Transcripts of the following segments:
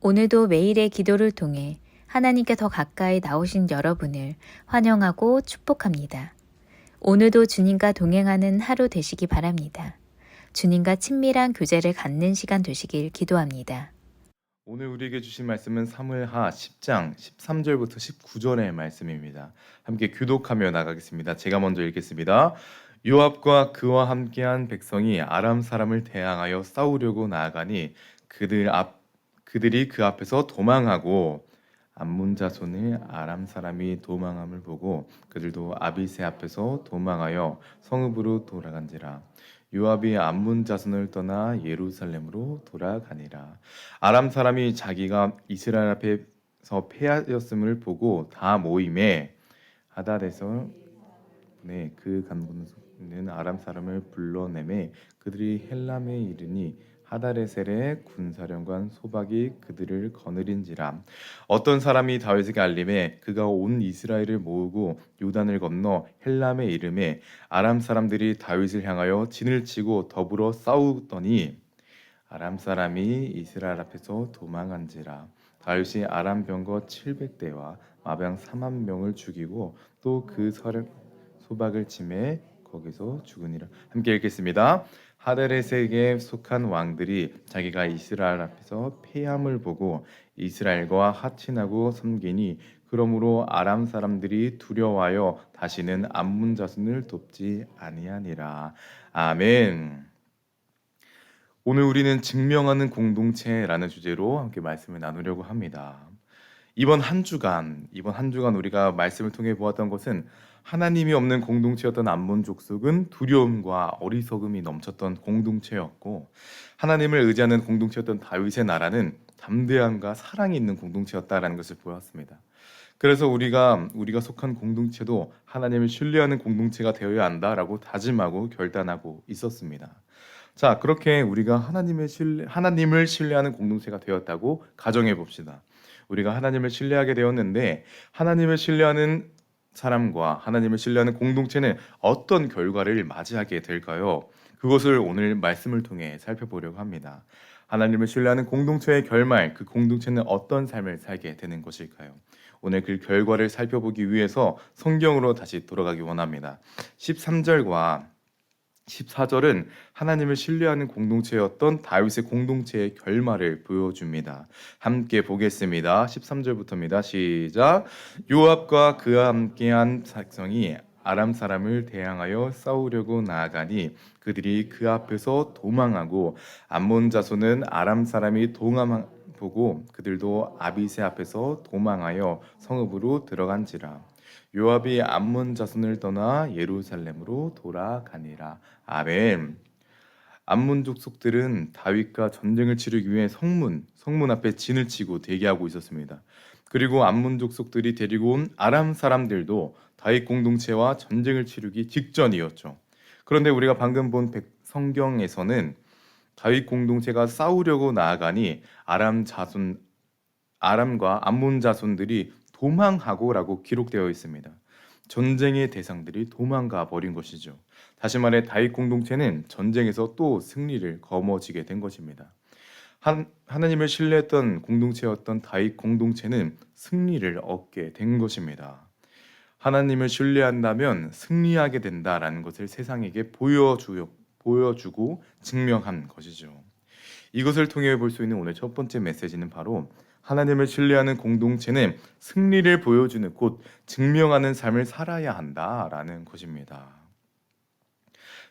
오늘도 매일의 기도를 통해 하나님께 더 가까이 나오신 여러분을 환영하고 축복합니다. 오늘도 주님과 동행하는 하루 되시기 바랍니다. 주님과 친밀한 교제를 갖는 시간 되시길 기도합니다. 오늘 우리에게 주신 말씀은 사무엘하 10장 13절부터 19절의 말씀입니다. 함께 교독하며 나가겠습니다. 제가 먼저 읽겠습니다. 요압과 그와 함께한 백성이 아람 사람을 대항하여 싸우려고 나아가니 그들이 그 앞에서 도망하고 암몬 자손의 아람 사람이 도망함을 보고 그들도 아비새 앞에서 도망하여 성읍으로 돌아간지라. 요압이 암몬 자손을 떠나 예루살렘으로 돌아가니라. 아람 사람이 자기가 이스라엘 앞에서 패하였음을 보고 다 모임에 하닷에서 그 간군은 아람 사람을 불러내매 그들이 헬람에 이르니 하다레셀의 군사령관 소박이 그들을 거느린지라. 어떤 사람이 다윗에게 알림해 그가 온 이스라엘을 모으고 요단을 건너 헬람에 이르매 아람 사람들이 다윗을 향하여 진을 치고 더불어 싸우더니 아람 사람이 이스라엘 앞에서 도망한지라. 다윗이 아람 병거 700대와 마병 4만 명을 죽이고 또 그 소박을 치매 거기서 죽으니라. 함께 읽겠습니다. 하데레색에 속한 왕들이 자기가 이스라엘 앞에서 패함을 보고 이스라엘과 하친하고 섬기니 그러므로 아람 사람들이 두려워하여 다시는 암몬 자손을 돕지 아니하니라. 아멘. 오늘 우리는 증명하는 공동체라는 주제로 함께 말씀을 나누려고 합니다. 이번 한 주간 우리가 말씀을 통해 보았던 것은 하나님이 없는 공동체였던 암몬 족속은 두려움과 어리석음이 넘쳤던 공동체였고, 하나님을 의지하는 공동체였던 다윗의 나라는 담대함과 사랑이 있는 공동체였다라는 것을 보았습니다. 그래서 우리가 속한 공동체도 하나님을 신뢰하는 공동체가 되어야 한다라고 다짐하고 결단하고 있었습니다. 자, 그렇게 우리가 하나님을 신뢰하는 공동체가 되었다고 가정해 봅시다. 우리가 하나님을 신뢰하게 되었는데, 하나님을 신뢰하는 사람과 하나님을 신뢰하는 공동체는 어떤 결과를 맞이하게 될까요? 그것을 오늘 말씀을 통해 살펴보려고 합니다. 하나님을 신뢰하는 공동체의 결말, 그 공동체는 어떤 삶을 살게 되는 것일까요? 오늘 그 결과를 살펴보기 위해서 성경으로 다시 돌아가기 원합니다. 13절과 14절은 하나님을 신뢰하는 공동체였던 다윗의 공동체의 결말을 보여줍니다. 함께 보겠습니다. 13절부터입니다. 시작. 요압과 그와 함께한 백성이 아람 사람을 대항하여 싸우려고 나아가니 그들이 그 앞에서 도망하고 암몬 자손은 아람 사람이 보고 그들도 아비새 앞에서 도망하여 성읍으로 들어간지라. 요압이 암몬 자손을 떠나 예루살렘으로 돌아가니라. 아멘. 암몬 족속들은 다윗과 전쟁을 치르기 위해 성문 앞에 진을 치고 대기하고 있었습니다. 그리고 암몬 족속들이 데리고 온 아람 사람들도 다윗 공동체와 전쟁을 치르기 직전이었죠. 그런데 우리가 방금 본 성경에서는 다윗 공동체가 싸우려고 나아가니 아람과 암몬 자손들이 도망하고라고 기록되어 있습니다. 전쟁의 대상들이 도망가 버린 것이죠. 다시 말해 다윗 공동체는 전쟁에서 또 승리를 거머쥐게 된 것입니다. 하나님을 신뢰했던 공동체였던 다윗 공동체는 승리를 얻게 된 것입니다. 하나님을 신뢰한다면 승리하게 된다라는 것을 세상에게 보여주고 증명한 것이죠. 이것을 통해 볼 수 있는 오늘 첫 번째 메시지는 바로 하나님을 신뢰하는 공동체는 승리를 보여주는 곧 증명하는 삶을 살아야 한다라는 것입니다.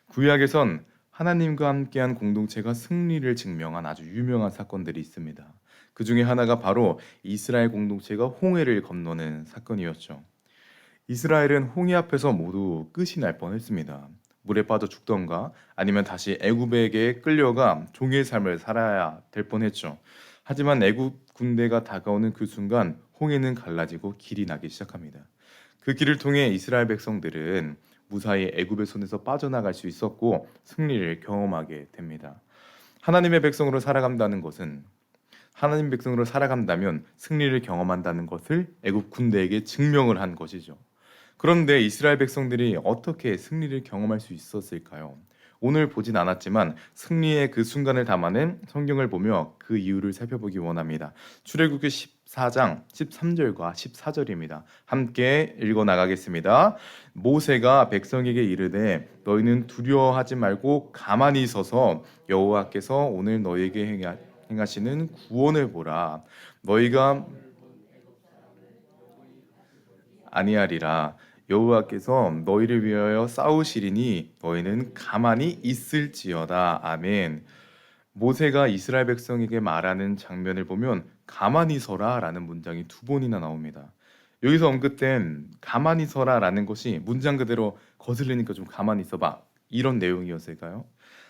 구약에선 하나님과 함께한 공동체가 승리를 증명한 아주 유명한 사건들이 있습니다. 그 중에 하나가 바로 이스라엘 공동체가 홍해를 건너는 사건이었죠. 이스라엘은 홍해 앞에서 모두 끝이 날 뻔했습니다. 물에 빠져 죽던가 아니면 다시 애굽에게 끌려가 종의 삶을 살아야 될 뻔했죠. 하지만 애굽 군대가 다가오는 그 순간 홍해는 갈라지고 길이 나기 시작합니다. 그 길을 통해 이스라엘 백성들은 무사히 애굽의 손에서 빠져나갈 수 있었고 승리를 경험하게 됩니다. 하나님의 백성으로 살아간다는 것은 하나님 백성으로 살아간다면 승리를 경험한다는 것을 애굽 군대에게 증명을 한 것이죠. 그런데 이스라엘 백성들이 어떻게 승리를 경험할 수 있었을까요? 오늘 보진 않았지만 승리의 그 순간을 담아낸 성경을 보며 그 이유를 살펴보기 원합니다. 출애굽기 14장 13절과 14절입니다. 함께 읽어 나가겠습니다. 모세가 백성에게 이르되 너희는 두려워하지 말고 가만히 서서 여호와께서 오늘 너희에게 행하시는 구원을 보라. 너희가 아니하리라. 여호와께서 너희를 위하여 싸우시리니 너희는 가만히 있을지어다. 아멘. 모세가 이스라엘 백성에게 말하는 장면을 보면 가만히 서라라는 문장이 두 번이나 나옵니다. 여기서 언급된 가만히 서라라는 것이 문장 그대로 거슬리니까 좀 가만히 있어봐 이런 내용이었을까요?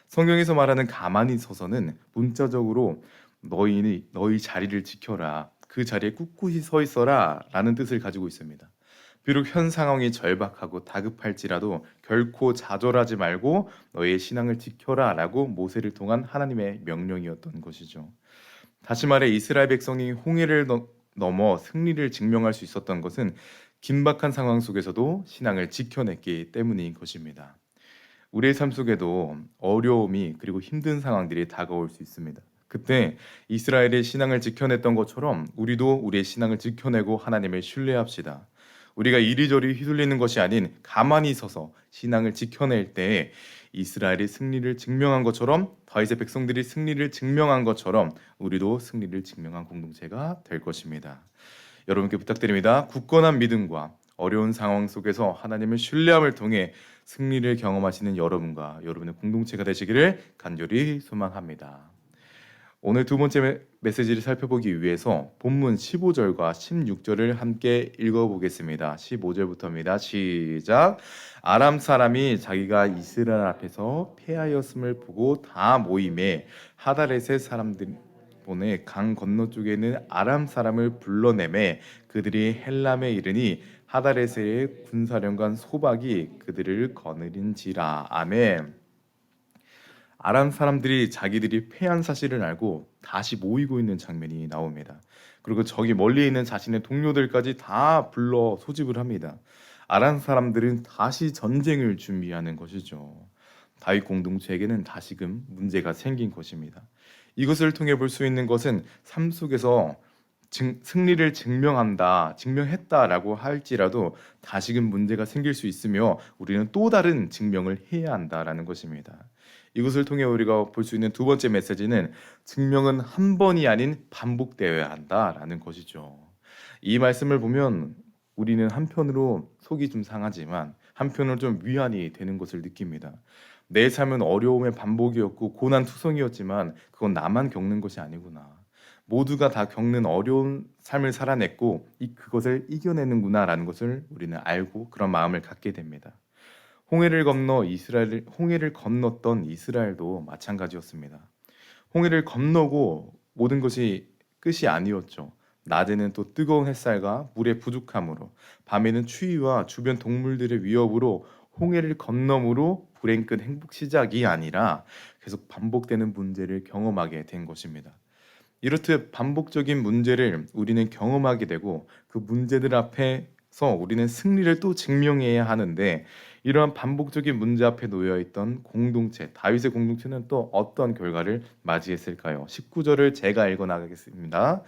성경에서 말하는 가만히 서서는 문자적으로 너희 자리를 지켜라, 그 자리에 꿋꿋이 서 있어라라는 뜻을 가지고 있습니다. 비록 현 상황이 절박하고 다급할지라도 결코 좌절하지 말고 너의 신앙을 지켜라라고 모세를 통한 하나님의 명령이었던 것이죠. 다시 말해 이스라엘 백성이 홍해를 넘어 승리를 증명할 수 있었던 것은 긴박한 상황 속에서도 신앙을 지켜냈기 때문인 것입니다. 우리의 삶 속에도 어려움이 그리고 힘든 상황들이 다가올 수 있습니다. 그때 이스라엘의 신앙을 지켜냈던 것처럼 우리도 우리의 신앙을 지켜내고 하나님을 신뢰합시다. 우리가 이리저리 휘둘리는 것이 아닌 가만히 서서 신앙을 지켜낼 때 이스라엘이 승리를 증명한 것처럼 다윗의 백성들이 승리를 증명한 것처럼 우리도 승리를 증명한 공동체가 될 것입니다. 여러분께 부탁드립니다. 굳건한 믿음과 어려운 상황 속에서 하나님을 신뢰함을 통해 승리를 경험하시는 여러분과 여러분의 공동체가 되시기를 간절히 소망합니다. 오늘 두 번째 메시지를 살펴보기 위해서 본문 15절과 16절을 함께 읽어보겠습니다. 15절부터입니다. 시작. 아람 사람이 자기가 이스라엘 앞에서 패하였음을 보고 다 모임에 하다렛의 사람들 보내 강 건너쪽에 있는 아람 사람을 불러내매 그들이 헬람에 이르니 하다렛의 군사령관 소박이 그들을 거느린지라. 아멘. 아람 사람들이 자기들이 패한 사실을 알고 다시 모이고 있는 장면이 나옵니다. 그리고 저기 멀리 있는 자신의 동료들까지 다 불러 소집을 합니다. 아람 사람들은 다시 전쟁을 준비하는 것이죠. 다윗 공동체에게는 다시금 문제가 생긴 것입니다. 이것을 통해 볼 수 있는 것은 삶 속에서 승리를 증명했다라고 할지라도 다시금 문제가 생길 수 있으며 우리는 또 다른 증명을 해야 한다라는 것입니다. 이것을 통해 우리가 볼 수 있는 두 번째 메시지는 증명은 한 번이 아닌 반복되어야 한다라는 것이죠. 이 말씀을 보면 우리는 한편으로 속이 좀 상하지만 한편으로 좀 위안이 되는 것을 느낍니다. 내 삶은 어려움의 반복이었고 고난투성이었지만 그건 나만 겪는 것이 아니구나. 모두가 다 겪는 어려운 삶을 살아냈고 그것을 이겨내는구나라는 것을 우리는 알고 그런 마음을 갖게 됩니다. 홍해를 건넜던 이스라엘도 마찬가지였습니다. 홍해를 건너고 모든 것이 끝이 아니었죠. 낮에는 또 뜨거운 햇살과 물의 부족함으로, 밤에는 추위와 주변 동물들의 위협으로 홍해를 건너므로 불행 끝 행복 시작이 아니라 계속 반복되는 문제를 경험하게 된 것입니다. 이렇듯 반복적인 문제를 우리는 경험하게 되고 그 문제들 앞에서 우리는 승리를 또 증명해야 하는데 이러한 반복적인 문제 앞에 놓여있던 공동체, 다윗의 공동체는 또 어떤 결과를 맞이했을까요? 19절을 제가 읽어 나가겠습니다.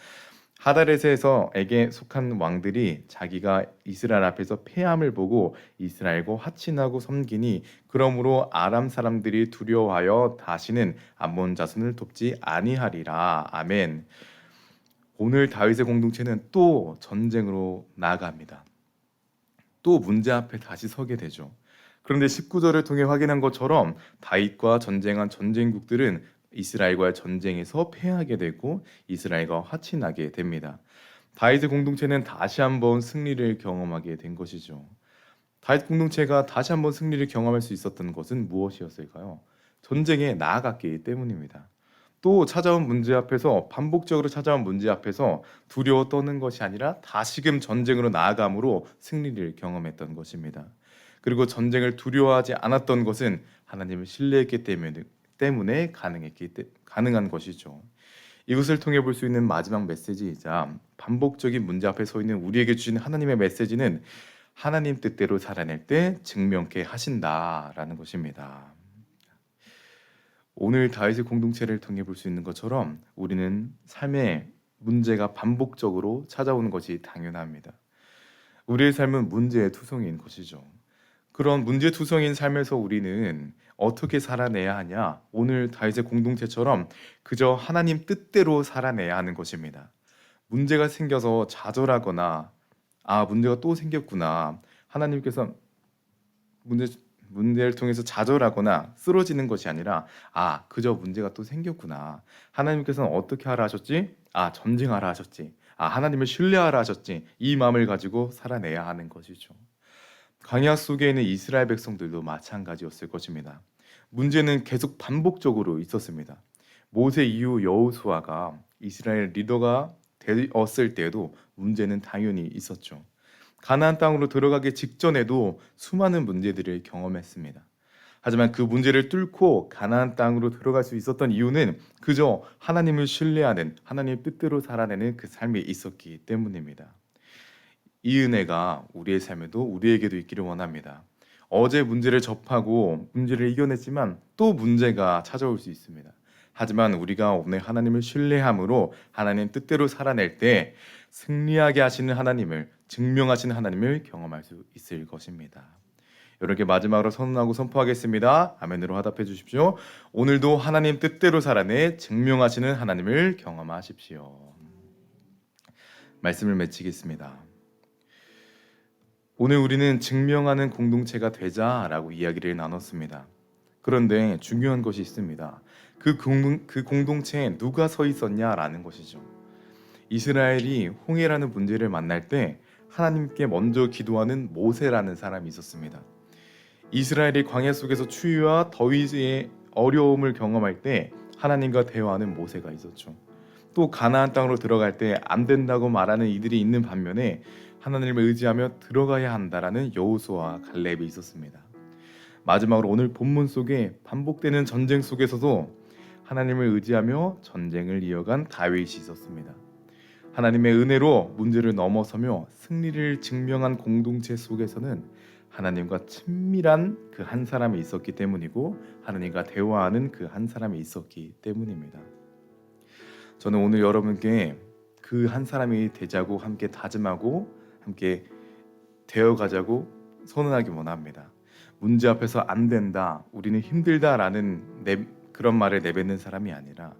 하다렛에서에게 속한 왕들이 자기가 이스라엘 앞에서 패함을 보고 이스라엘과 화친하고 섬기니 그러므로 아람 사람들이 두려워하여 다시는 암몬 자손을 돕지 아니하리라. 아멘. 오늘 다윗의 공동체는 또 전쟁으로 나아갑니다. 또 문제 앞에 다시 서게 되죠. 그런데 19절을 통해 확인한 것처럼 다윗과 전쟁한 전쟁국들은 이스라엘과의 전쟁에서 패하게 되고 이스라엘과 화친하게 됩니다. 다윗의 공동체는 다시 한번 승리를 경험하게 된 것이죠. 다윗 공동체가 다시 한번 승리를 경험할 수 있었던 것은 무엇이었을까요? 전쟁에 나아갔기 때문입니다. 또 반복적으로 찾아온 문제 앞에서 두려워 떠는 것이 아니라 다시금 전쟁으로 나아감으로 승리를 경험했던 것입니다. 그리고 전쟁을 두려워하지 않았던 것은 하나님을 신뢰했기 때문에 가능한 것이죠. 이것을 통해 볼 수 있는 마지막 메시지이자 반복적인 문제 앞에 서 있는 우리에게 주신 하나님의 메시지는 하나님 뜻대로 살아낼 때 증명케 하신다라는 것입니다. 오늘 다윗의 공동체를 통해 볼 수 있는 것처럼 우리는 삶에 문제가 반복적으로 찾아오는 것이 당연합니다. 우리의 삶은 문제의 투성이인 것이죠. 그런 문제투성인 삶에서 우리는 어떻게 살아내야 하냐? 오늘 다윗의 공동체처럼 그저 하나님 뜻대로 살아내야 하는 것입니다. 문제가 생겨서 좌절하거나 문제가 또 생겼구나. 하나님께서 문제를 통해서 좌절하거나 쓰러지는 것이 아니라 그저 문제가 또 생겼구나. 하나님께서는 어떻게 하라 하셨지? 전쟁하라 하셨지. 하나님을 신뢰하라 하셨지. 이 마음을 가지고 살아내야 하는 것이죠. 광야 속에 있는 이스라엘 백성들도 마찬가지였을 것입니다. 문제는 계속 반복적으로 있었습니다. 모세 이후 여호수아가 이스라엘 리더가 되었을 때에도 문제는 당연히 있었죠. 가나안 땅으로 들어가기 직전에도 수많은 문제들을 경험했습니다. 하지만 그 문제를 뚫고 가나안 땅으로 들어갈 수 있었던 이유는 그저 하나님을 신뢰하는 하나님의 뜻대로 살아내는 그 삶이 있었기 때문입니다. 이 은혜가 우리의 삶에도 우리에게도 있기를 원합니다. 어제 문제를 접하고 문제를 이겨냈지만 또 문제가 찾아올 수 있습니다. 하지만 우리가 오늘 하나님을 신뢰함으로 하나님 뜻대로 살아낼 때 승리하게 하시는 하나님을, 증명하시는 하나님을 경험할 수 있을 것입니다. 이렇게 마지막으로 선언하고 선포하겠습니다. 아멘으로 화답해 주십시오. 오늘도 하나님 뜻대로 살아내 증명하시는 하나님을 경험하십시오. 말씀을 맺히겠습니다. 오늘 우리는 증명하는 공동체가 되자라고 이야기를 나눴습니다. 그런데 중요한 것이 있습니다. 그 공동체에 누가 서 있었냐라는 것이죠. 이스라엘이 홍해라는 문제를 만날 때 하나님께 먼저 기도하는 모세라는 사람이 있었습니다. 이스라엘이 광야 속에서 추위와 더위의 어려움을 경험할 때 하나님과 대화하는 모세가 있었죠. 또 가나안 땅으로 들어갈 때 안 된다고 말하는 이들이 있는 반면에 하나님을 의지하며 들어가야 한다라는 여호수아와 갈렙이 있었습니다. 마지막으로 오늘 본문 속에 반복되는 전쟁 속에서도 하나님을 의지하며 전쟁을 이어간 다윗이 있었습니다. 하나님의 은혜로 문제를 넘어서며 승리를 증명한 공동체 속에서는 하나님과 친밀한 그 한 사람이 있었기 때문이고 하나님과 대화하는 그 한 사람이 있었기 때문입니다. 저는 오늘 여러분께 그 한 사람이 되자고 함께 다짐하고 함께 되어가자고 선언하기 원합니다. 문제 앞에서 안 된다, 우리는 힘들다라는 그런 말을 내뱉는 사람이 아니라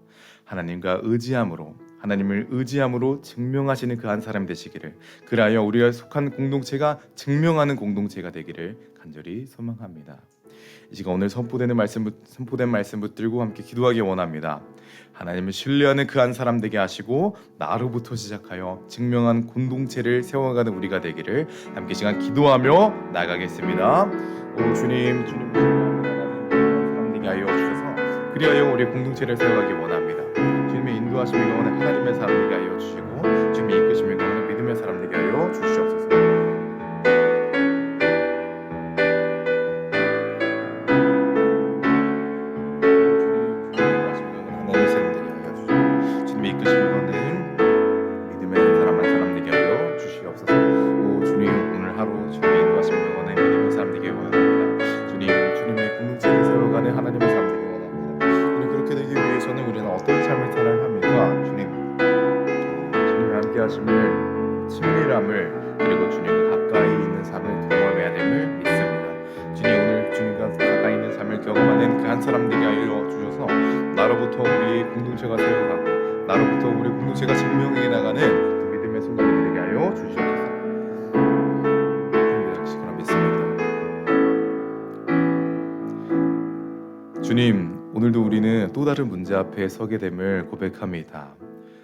하나님과 의지함으로, 하나님을 의지함으로 증명하시는 그 한 사람 되시기를, 그리하여 우리가 속한 공동체가 증명하는 공동체가 되기를 간절히 소망합니다. 이 시간 오늘 선포된 말씀 붙들고 함께 기도하기 원합니다. 하나님을 신뢰하는 그 한 사람 되게 하시고 나로부터 시작하여 증명한 공동체를 세워가는 우리가 되기를 함께 시간 기도하며 나가겠습니다. 오 주님 사람 되게 하여 주셔서 그리하여 우리 공동체를 세워가기 원합니다. 주님의 인도하심을 경험하는 하나님의 사람 되게 하여 주시고 주님의 이끄심을 경험하는 믿음의 사람 되게 하여 주시옵소서. 친밀함을 그리고 주님과 가까이 있는 삶을 경험해야 됨을 믿습니다. 주님 오늘 주님과 가까이 있는 삶을 경험하는 그 한 사람 되게 하여 주셔서 나로부터 우리 공동체가 세워가고 나로부터 우리 공동체가 증명해 나가는 그 믿음의 순간이 되게 하여 주시옵소서. 시간을 믿습니다. 주님 오늘도 우리는 또 다른 문제 앞에 서게 됨을 고백합니다.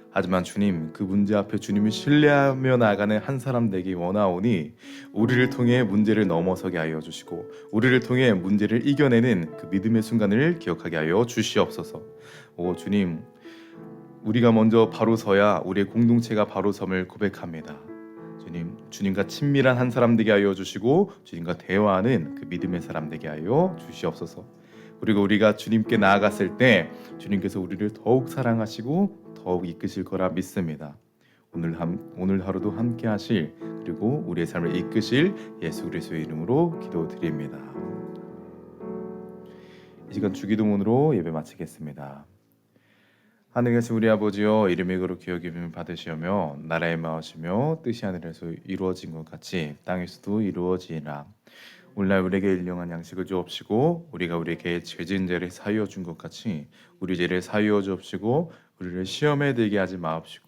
하지만 주님 그 문제 앞에 주님을 신뢰하며 나가는 한 사람 되기 원하오니 우리를 통해 문제를 넘어서게 하여 주시고 우리를 통해 문제를 이겨내는 그 믿음의 순간을 기억하게 하여 주시옵소서. 오 주님 우리가 먼저 바로 서야 우리의 공동체가 바로 섬을 고백합니다. 주님과 친밀한 한 사람 되게 하여 주시고 주님과 대화하는 그 믿음의 사람 되게 하여 주시옵소서. 그리고 우리가 주님께 나아갔을 때 주님께서 우리를 더욱 사랑하시고 더욱 이끄실 거라 믿습니다. 오늘 하루도 함께 하실 그리고 우리의 삶을 이끄실 예수 그리스도의 이름으로 기도드립니다. 이 시간 주기도문으로 예배 마치겠습니다. 하늘에 계신 우리 아버지여, 이름이 거룩히 여김을 받으시오며 나라의 마으시며 뜻이 하늘에서 이루어진 것 같이 땅에서도 이루어지리라. 오늘날 우리에게 일용할 양식을 주옵시고 우리가 우리에게 죄진 죄를 사하여 준 것 같이 우리 죄를 사하여 주옵시고 우리를 시험에 들게 하지 마옵시고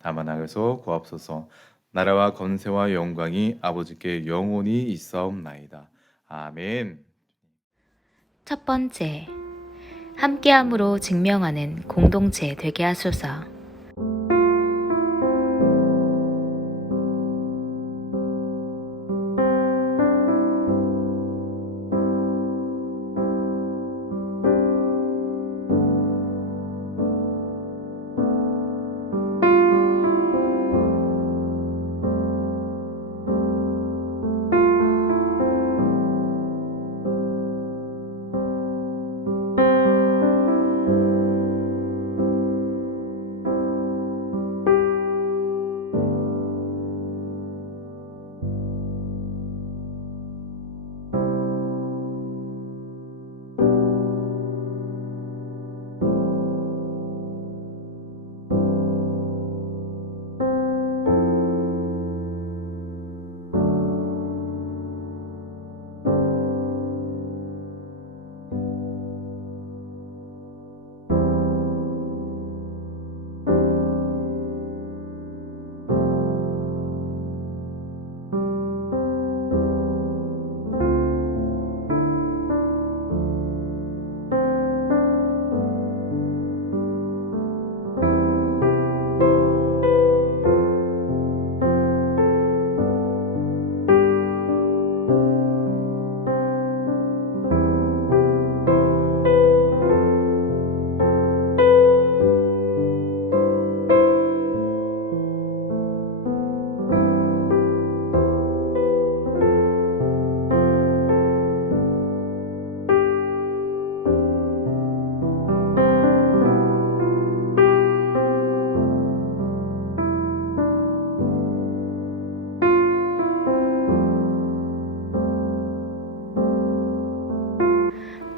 다만 악에서 구하옵소서. 나라와 권세와 영광이 아버지께 영원히 있사옵나이다. 아멘. 첫 번째, 함께함으로 증명하는 공동체 되게 하소서.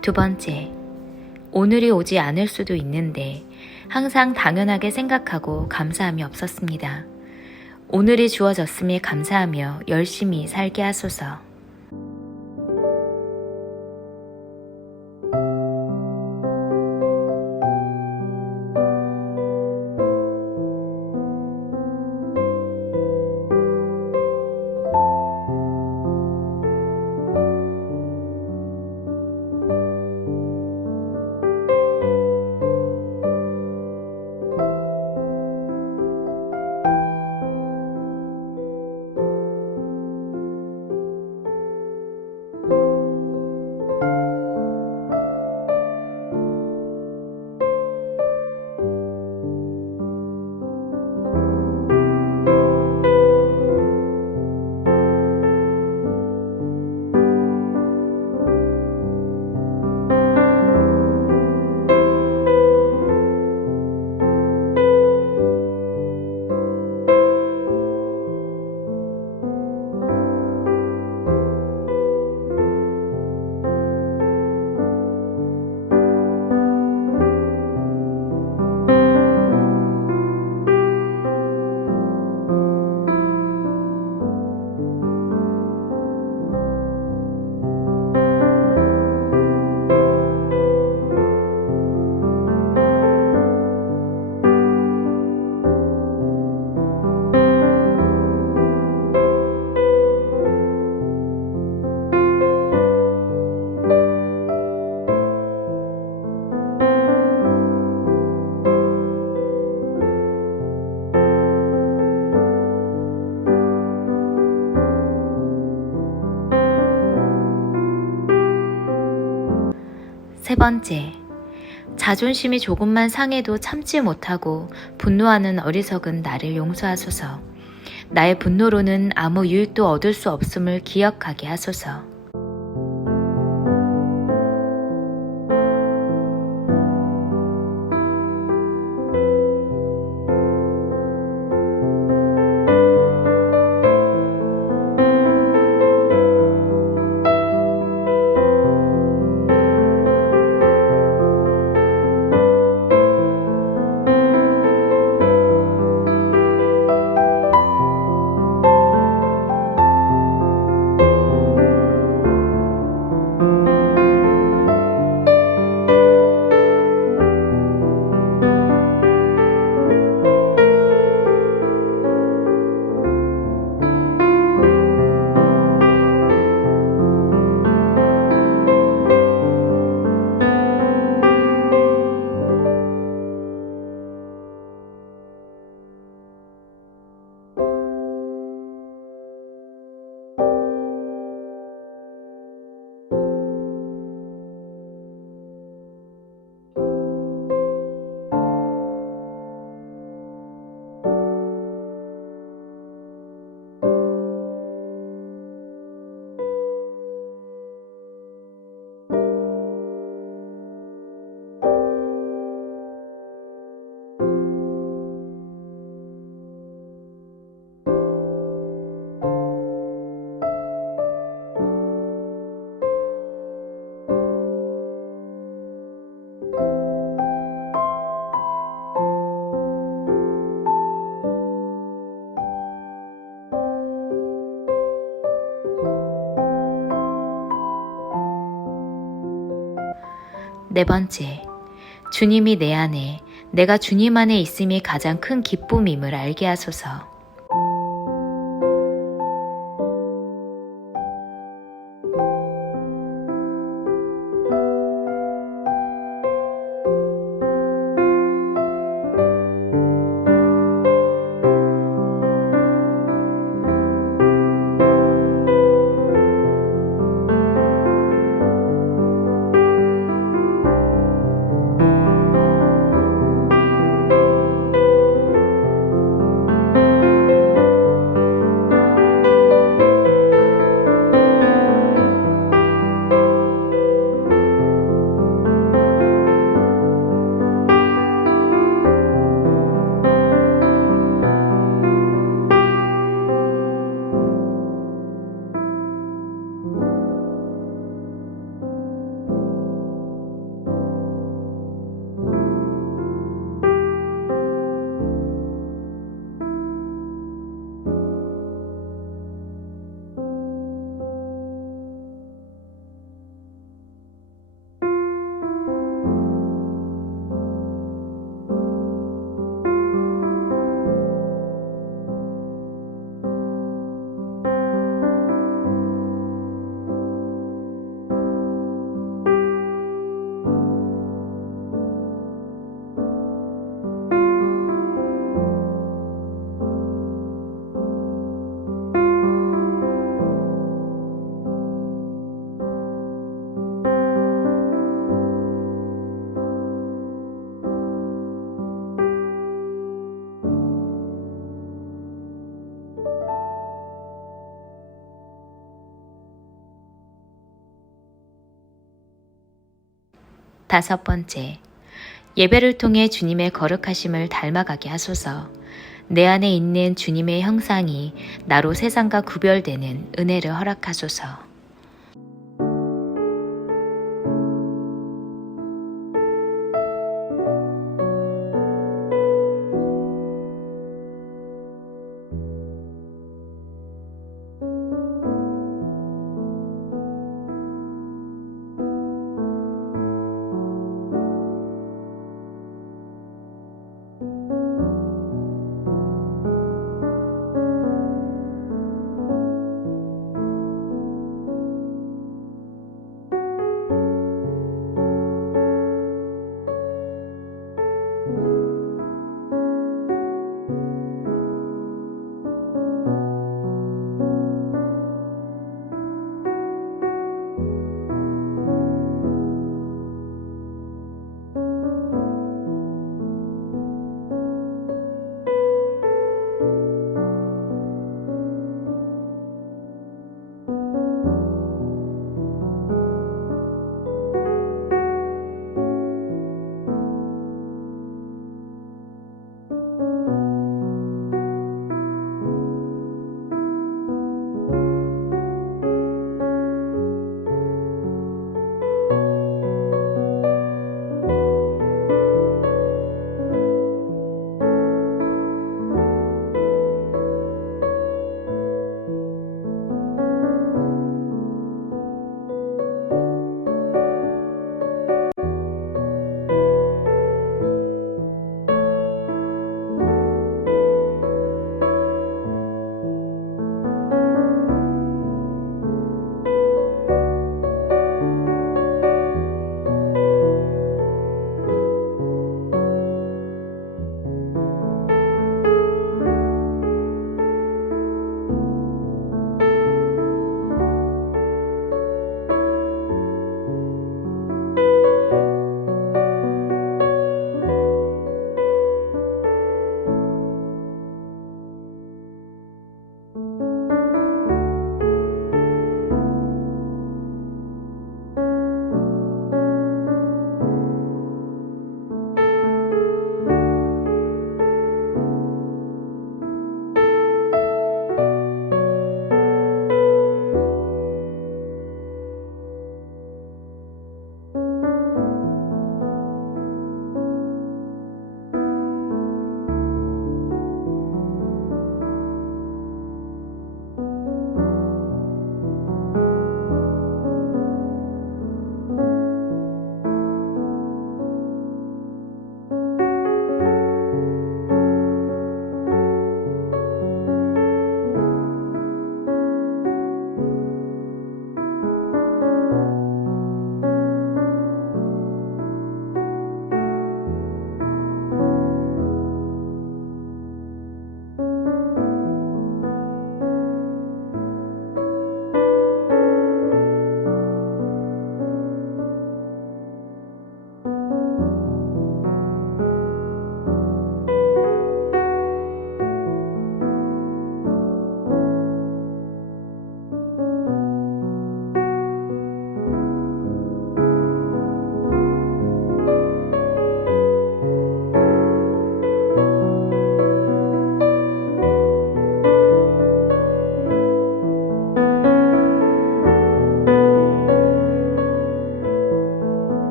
두 번째, 오늘이 오지 않을 수도 있는데 항상 당연하게 생각하고 감사함이 없었습니다. 오늘이 주어졌음에 감사하며 열심히 살게 하소서. 세 번째, 자존심이 조금만 상해도 참지 못하고 분노하는 어리석은 나를 용서하소서. 나의 분노로는 아무 유익도 얻을 수 없음을 기억하게 하소서. 네 번째, 주님이 내 안에, 내가 주님 안에 있음이 가장 큰 기쁨임을 알게 하소서. 다섯 번째, 예배를 통해 주님의 거룩하심을 닮아가게 하소서. 내 안에 있는 주님의 형상이 나로 세상과 구별되는 은혜를 허락하소서.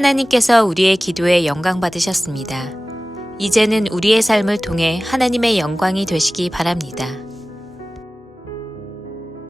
하나님께서 우리의 기도에 영광 받으셨습니다. 이제는 우리의 삶을 통해 하나님의 영광이 되시기 바랍니다.